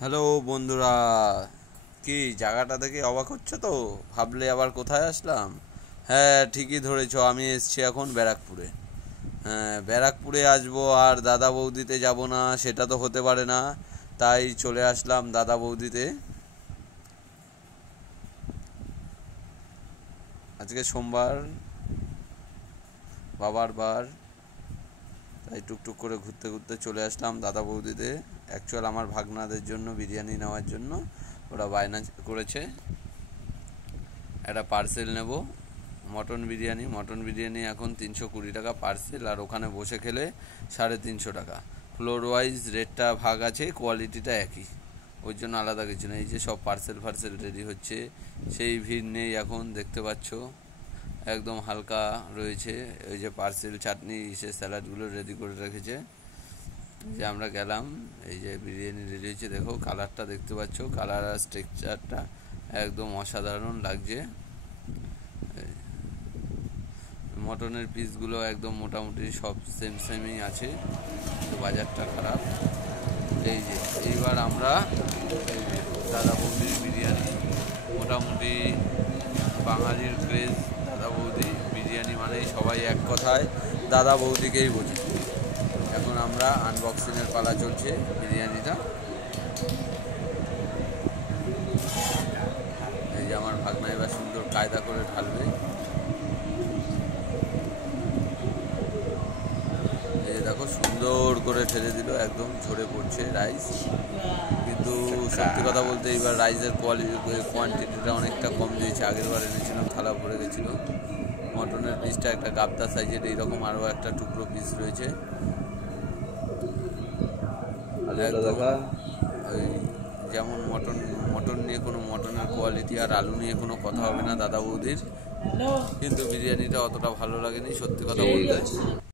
Hello বন্ধুরা, কি জায়গাটা দেখে অবাক হচ্ছে তো? ভাবলে আবার কোথায় আসলাম? হ্যাঁ, ঠিকই ধরেছো, আমি এসছি এখন ব্যারাকপুরে। হ্যাঁ, ব্যারাকপুরে আসবো আর দাদা বৌদিতে যাব না সেটা তো হতে পারে না। তাই চলে আসলাম দাদা বৌদিতে। আজকে সোমবার, বাবার বার, তাই টুকটুক করে ঘুরতে ঘুরতে চলে আসলাম দাদা বৌদিতে। অ্যাকচুয়াল আমার ভাগনাদের জন্য বিরিয়ানি নেওয়ার জন্য ওরা বায়না করেছে একটা পার্সেল নেব। মটন বিরিয়ানি এখন 320 টাকা পার্সেল, আর ওখানে বসে খেলে 350 টাকা। ফ্লোর ওয়াইজ রেটটা ভাগ আছে, কোয়ালিটিটা একই, ওই জন্য আলাদা কিছু নেই। এই যে সব পার্সেল রেডি হচ্ছে, সেই ভিড় নেই এখন, দেখতে পাচ্ছ একদম হালকা রয়েছে। ওই যে পার্সেল চাটনি সে স্যালাডগুলো রেডি করে রেখেছে। যে আমরা গেলাম, এই যে বিরিয়ানি রেডি হয়েছে, দেখো কালারটা দেখতে পাচ্ছ, কালার আর স্ট্রাকচারটা একদম অসাধারণ লাগছে। মটনের পিসগুলো একদম মোটামুটি সব সেমই আছে, তো বাজারটা খারাপ। এই যে এইবার আমরা এই যে দাদা বৌদির বিরিয়ানি, মোটামুটি বাঙালির ক্রেজ দাদা বৌদি বিরিয়ানি মানেই সবাই এক কথায় দাদা বৌদিকেই বোঝে। এখন আমরা আনবক্সিংয়ের পালা চলছে বিরিয়ানিটা। এই যে আমার ভাগনা এবার সুন্দর কায়দা করে ঢালবে। এই দেখো সুন্দর করে ঢেলে দিল, একদম ঝরে পড়ছে রাইস। কিন্তু সত্যি কথা বলতে এবার রাইসের কোয়ান্টিটিটা অনেকটা কম দিয়েছে। আগের বার এনেছিলাম থালা ভরে গেছিলো। মটনের পিসটা একটা গাবদা সাইজের, এইরকম আরও একটা টুকরো পিস রয়েছে। ওই যেমন মটন নিয়ে কোনো মটনের কোয়ালিটি আর আলু নিয়ে কোনো কথা হবে না দাদা বৌদির, কিন্তু বিরিয়ানিটা অতটা ভালো লাগেনি সত্যি কথা বলতে।